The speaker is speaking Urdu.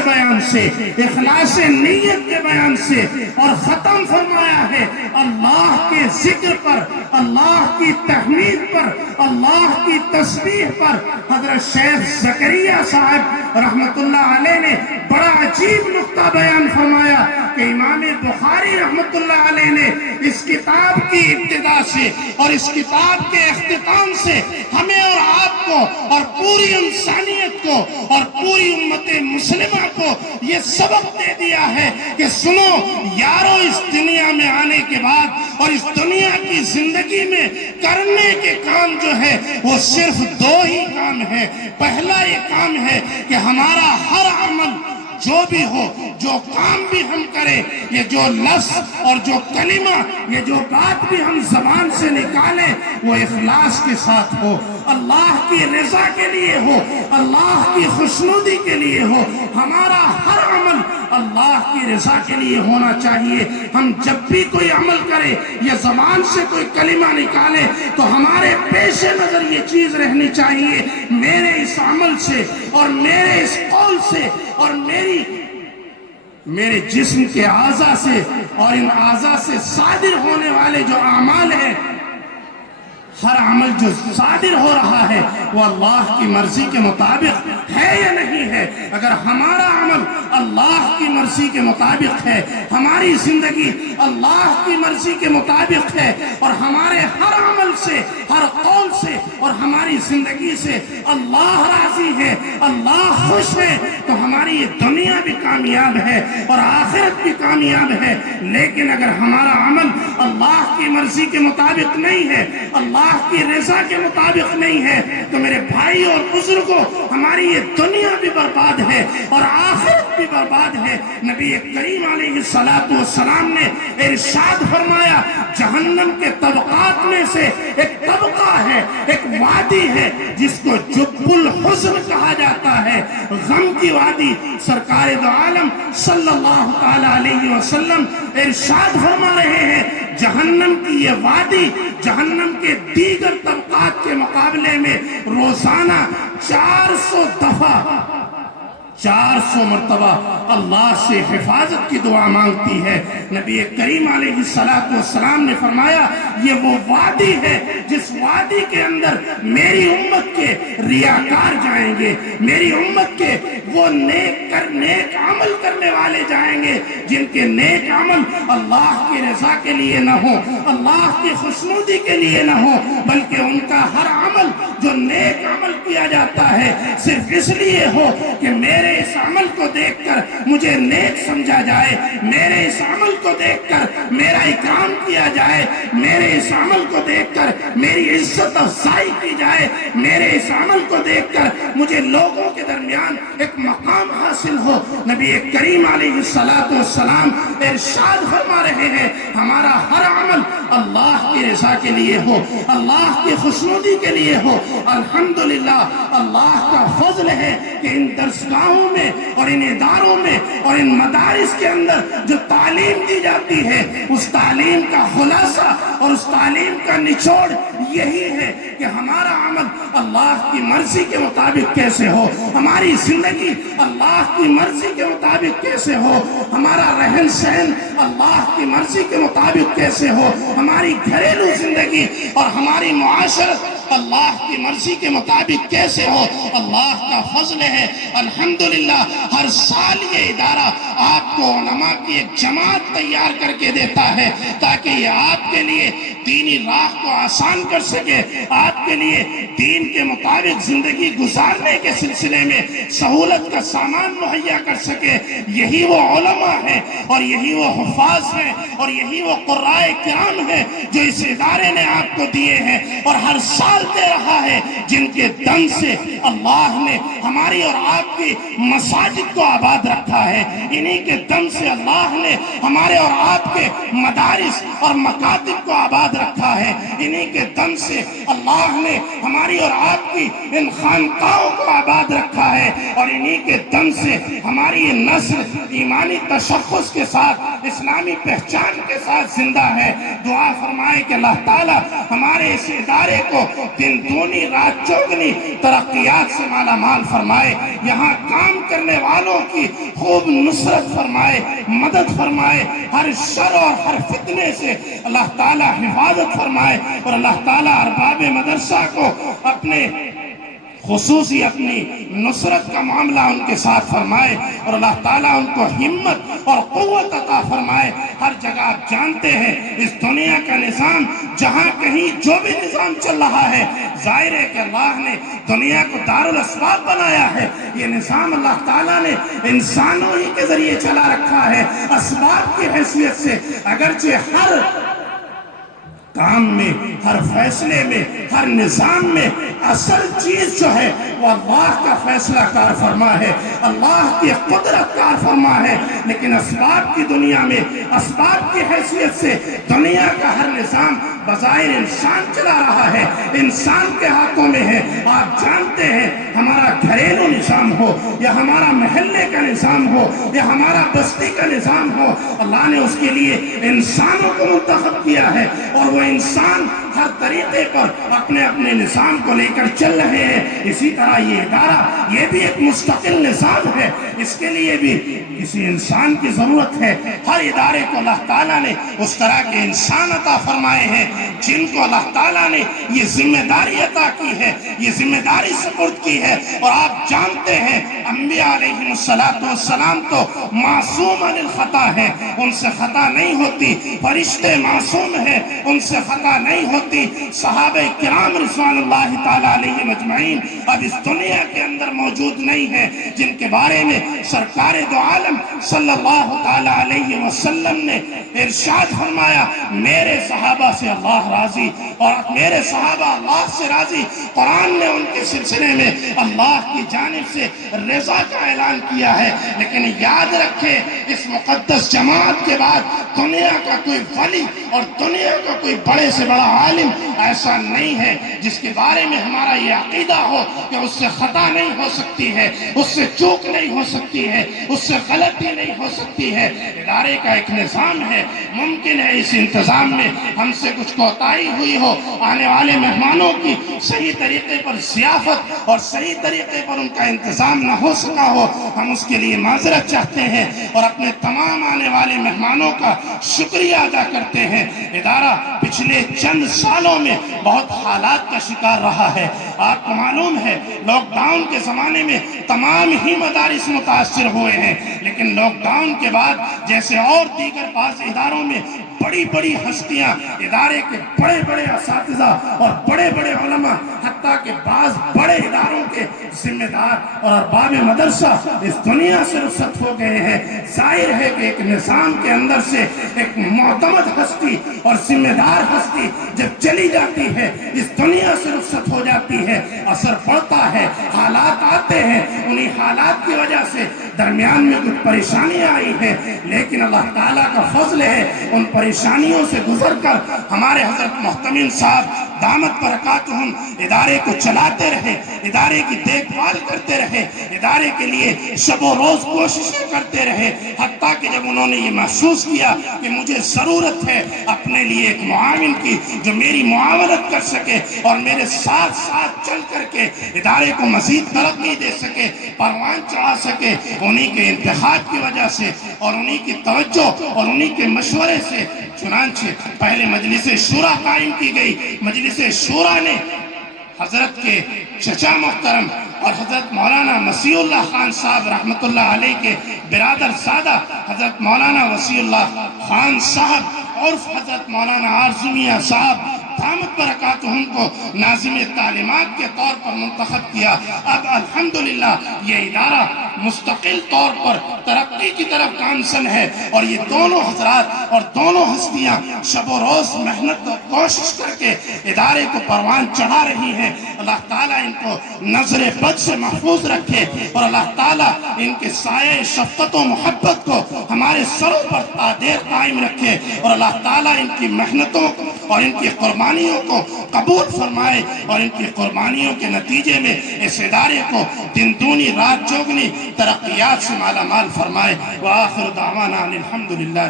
کے بیان سے، اخلاص نیت کے بیان سے، اور ختم فرمایا ہے اللہ کے ذکر پر، اللہ کی تحمید پر، اللہ کی تسبیح پر۔ حضرت شیخ زکریا صاحب رحمت اللہ علیہ نے بڑا عجیب نقطہ بیان فرمایا کہ امام بخاری رحمت اللہ علیہ نے اس کتاب کی ابتدا سے اور اس کتاب کے اختتام سے ہمیں اور آپ کو اور پوری انسانیت کو اور پوری امت مسلمہ کو یہ سبق دے دیا ہے کہ سنو یارو، اس دنیا میں آنے کے بعد اور اس دنیا کی زندگی میں کرنے کے کام جو ہے وہ صرف دو ہی کام ہے۔ پہلا یہ کام ہے کہ ہمارا ہر عمل جو بھی ہو، جو کام بھی ہم کریں، یہ جو لفظ اور جو کلمہ، یہ جو بات بھی ہم زبان سے نکالیں، وہ اخلاص کے ساتھ ہو، اللہ کی رضا کے لیے ہو، اللہ کی خوشنودی کے لیے ہو۔ ہمارا ہر عمل اللہ کی رضا کے لیے ہونا چاہیے۔ ہم جب بھی کوئی عمل کریں یا زبان سے کوئی کلمہ نکالیں تو ہمارے پیش نظر یہ چیز رہنی چاہیے، میرے اس عمل سے اور میرے اس قول سے اور میرے جسم کے اعضاء سے اور ان اعضاء سے صادر ہونے والے جو اعمال ہیں، ہر عمل جو صادر ہو رہا ہے وہ اللہ کی مرضی کے مطابق ہے یا نہیں ہے۔ اگر ہمارا عمل اللہ کی مرضی کے مطابق ہے، ہماری زندگی اللہ کی مرضی کے مطابق ہے، اور ہمارے ہر عمل سے، ہر قول سے اور ہماری زندگی سے اللہ راضی ہے، اللہ خوش ہے، تو ہماری یہ دنیا بھی کامیاب ہے اور آخرت بھی کامیاب ہے۔ لیکن اگر ہمارا عمل اللہ کی مرضی کے مطابق نہیں ہے، اللہ کی رضا کے مطابق نہیں ہے، تو میرے بھائی اور بزرگوں، ہماری یہ دنیا بھی برباد ہے اور آخرت بھی برباد ہے۔ نبی کریم علیہ السلام نے ارشاد فرمایا، جہنم کے طبقات میں سے ایک طبقہ ہے، ایک وادی ہے جس کو جب الحزن کہا جاتا ہے، غم کی وادی۔ سرکار دو عالم صلی اللہ تعالی علیہ وسلم ارشاد فرما رہے ہیں، جہنم کی یہ وادی جہنم کے دیگر طبقات کے مقابلے میں روزانہ 400 مرتبہ اللہ سے حفاظت کی دعا مانگتی ہے۔ نبی کریم علیہ السلام نے فرمایا، یہ وہ وادی ہے جس وادی کے اندر میری امت کے ریاکار جائیں گے، میری امت کے وہ نیک عمل کرنے والے جائیں گے جن کے نیک عمل اللہ کی رضا کے لیے نہ ہو، اللہ کی خوشنودی کے لیے نہ ہو، بلکہ ان کا ہر عمل جو نیک عمل کیا جاتا ہے صرف اس لیے ہو کہ میرے اس عمل کو دیکھ کر مجھے نیک سمجھا جائے، میرے اس عمل کو دیکھ کر میرا اکرام کیا جائے، میرے اس عمل کو دیکھ کر میری عزت افزائی کی جائے، میرے اس عمل کو دیکھ کر مجھے لوگوں کے درمیان ایک مقام حاصل ہو۔ نبی کریم علیہ السلام ارشاد فرما رہے ہیں، ہمارا ہر عمل اللہ کی رضا کے لیے ہو، اللہ کی خوشنودی کے لیے ہو۔ الحمدللہ، اللہ کا فضل ہے کہ ان درسگاہوں میں اور ان اداروں میں اور ان مدارس کے اندر جو تعلیم دی جاتی ہے، اس تعلیم کا خلاصہ اور اس تعلیم کا نچوڑ یہی ہے کہ ہمارا عمل اللہ کی مرضی کے مطابق کیسے ہو، ہماری زندگی اللہ کی مرضی کے مطابق کیسے ہو، ہمارا رہن سہن اللہ کی مرضی کے مطابق کیسے ہو، ہماری گھریلو زندگی اور ہماری معاشرت اللہ کی مرضی کے مطابق کیسے ہو۔ اللہ کا فضل ہے، الحمدللہ ہر سال یہ ادارہ آپ کو علماء کی ایک جماعت تیار کر کے دیتا ہے تاکہ یہ آپ کے لیے دینی راہ کو آسان کر سکے، آپ کے لیے دین کے مطابق زندگی گزارنے کے سلسلے میں سہولت کا سامان مہیا کر سکے۔ یہی وہ علماء ہیں اور یہی وہ حفاظ ہیں اور یہی وہ قرائے کرام ہیں جو اس ادارے نے آپ کو دیے ہیں اور ہر سال دے رہا ہے، جن کے دم سے اللہ نے ہماری اور آپ کی مساجد کو آباد رکھا ہے، انہی کے دم سے اللہ نے ہمارے اور آپ کے مدارس اور مکاتب کو آباد رکھا ہے، انہی کے دم سے اللہ نے ہماری اور آپ کی ان خانقاہوں کو آباد رکھا ہے، اور انہی کے دم سے ہماری یہ نسل ایمانی تشخص کے ساتھ، اسلامی پہچان کے ساتھ زندہ ہے۔ دعا فرمائے کہ اللہ تعالیٰ ہمارے اس ادارے کو دن دونی رات چوگنی ترقیات سے مالا مال فرمائے، یہاں کام کرنے والوں کی خوب نصرت فرمائے، مدد فرمائے، ہر شر اور ہر فتنے سے اللہ تعالیٰ حفاظت فرمائے، اور اللہ تعالیٰ ارباب مدرسہ کو اپنے خصوصی اپنی نصرت کا معاملہ ان کے ساتھ فرمائے، اور اللہ تعالیٰ ان کو ہمت اور قوت عطا فرمائے۔ ہر جگہ آپ جانتے ہیں اس دنیا کا نظام، جہاں کہیں جو بھی نظام چل رہا ہے، ظاہر ہے کہ اللہ نے دنیا کو دارالاسباب بنایا ہے، یہ نظام اللہ تعالیٰ نے انسانوں ہی کے ذریعے چلا رکھا ہے اسباب کی حیثیت سے، اگرچہ ہر کام میں، ہر فیصلے میں، ہر نظام میں اصل چیز جو ہے وہ اللہ کا فیصلہ کار فرما ہے، اللہ کی قدرت کار فرما ہے، لیکن اسباب کی دنیا میں اسباب کی حیثیت سے دنیا کا ہر نظام بظاہر انسان چلا رہا ہے، انسان کے ہاتھوں میں ہے۔ آپ جانتے ہیں ہمارا گھریلو نظام ہو یا ہمارا محلے کا نظام ہو یا ہمارا بستی کا نظام ہو، اللہ نے اس کے لیے انسانوں کو منتخب کیا ہے، اور وہ انسان ہر طریقے پر اپنے اپنے نظام کو لے کر چل رہے ہیں۔ اسی طرح یہ ادارہ، یہ بھی ایک مستقل نظام ہے، اس کے لیے بھی کسی انسان کی ضرورت ہے۔ ہر ادارے کو اللہ تعالیٰ نے اس طرح کے انسان عطا فرمائے ہیں جن کو اللہ تعالیٰ نے یہ ذمہ داری عطا کی ہے، یہ ذمہ داری سپرد کی ہے۔ اور آپ جانتے ہیں انبیاء علیہ السلام تو معصوم عن الخطا ہے، ان سے خطا نہیں ہوتی، فرشتے معصوم ہیں، ان سے خطا نہیں ہوتی، صحابہ کرام رضوان اللہ تعالیٰ علیہ مجمعین اب اس دنیا کے اندر موجود نہیں ہیں، جن کے بارے میں سرکار دو عالم صلی اللہ تعالیٰ علیہ وسلم نے ارشاد فرمایا، میرے صحابہ سے اللہ راضی اور میرے صحابہ اللہ سے راضی۔ قرآن نے ان کے سلسلے میں اللہ کی جانب سے رضا کا اعلان کیا ہے، لیکن یاد رکھیں اس مقدس جماعت کے بعد دنیا کا کوئی ولی اور دنیا کا کوئی بڑے سے بڑا عالم ایسا نہیں ہے جس کے بارے میں ہمارا یہ عقیدہ ہو کہ اس سے خطا نہیں ہو سکتی ہے، اس سے چوک نہیں ہو سکتی ہے، اس سے غلطی نہیں ہو سکتی ہے۔ ادارے کا ایک نظام ہے، ممکن ہے اس انتظام میں ہم سے کچھ کوتاہی ہوئی ہو، آنے والے مہمانوں کی صحیح طریقے پر ضیافت اور صحیح طریقے پر ان کا انتظام نہ ہو سکا ہو، ہم اس کے لیے معذرت چاہتے ہیں اور اپنے تمام آنے والے مہمانوں کا شکریہ ادا کرتے ہیں۔ ادارہ پچھلے چند سالوں میں بہت حالات کا شکار رہا ہے۔ آپ کو معلوم ہے لاک ڈاؤن کے زمانے میں تمام ہی مدارس متاثر ہوئے ہیں، لیکن لاک ڈاؤن کے بعد جیسے اور دیگر بعض اداروں میں بڑی بڑی ہستیاں، ادارے کے بڑے بڑے اساتذہ اور بڑے بڑے علماء، حتیٰ کہ بعض بڑے اداروں کے ذمہ دار اور ارباب مدرسہ اس دنیا سے رخصت ہو گئے ہیں۔ ظاہر ہے کہ ایک نظام کے اندر سے ایک معتمد ہستی اور ذمہ دار ہستی جب چلی جاتی ہے، اس دنیا سے رخصت ہو جاتی ہے، اثر پڑتا ہے، حالات آتے ہیں، انہی حالات کی وجہ سے درمیان میں کچھ پریشانی آئی ہے، لیکن اللہ تعالیٰ کا فضل ہے ان پریشانیوں سے گزر کر ہمارے حضرت محتمم صاحب دامت برکاتہم ادارے کو چلاتے رہے، ادارے کی دیکھ بھال کرتے رہے، ادارے کے لیے شب و روز کوششیں کرتے رہے، حتیٰ کہ جب انہوں نے یہ محسوس کیا کہ مجھے ضرورت ہے اپنے لیے ایک معاون کی جو میری معاونت کر سکے اور میرے ساتھ ساتھ چل کر کے ادارے کو مزید ترقی دے سکے، پروان چڑھا سکے، انہی کے انتخاب کی وجہ سے اور انہی کی توجہ اور انہی کے مشورے سے چنانچہ پہلے مجلس شورا قائم کی گئی۔ مجلس شورا نے حضرت کے چچا محترم اور حضرت مولانا مسیح اللہ خان صاحب رحمت اللہ علیہ کے برادر زادہ حضرت مولانا وسیع اللہ خان صاحب اور حضرت مولانا عارض میاں صاحب دامت برکاتہم کو ناظم تعلیمات کے طور پر منتخب کیا۔ اب الحمدللہ یہ ادارہ مستقل طور پر ترقی کی طرف گامزن ہے، اور یہ دونوں حضرات اور دونوں ہستیاں شب و روز محنت اور کوشش کر کے ادارے کو پروان چڑھا رہی ہیں۔ اللہ تعالیٰ ان کو نظر بد سے محفوظ رکھے، اور اللہ تعالیٰ ان کے سایہ شفقت و محبت کو ہمارے سروں پر تا دیر قائم رکھے، اور اللہ تعالیٰ ان کی محنتوں اور ان کی قربانیوں کو قبول فرمائے، اور ان کی قربانیوں کے نتیجے میں اس ادارے کو دن دونی رات چوگنی ترقیات سے مالا مال فرمائے۔ وآخر دعوانا الحمدللہ۔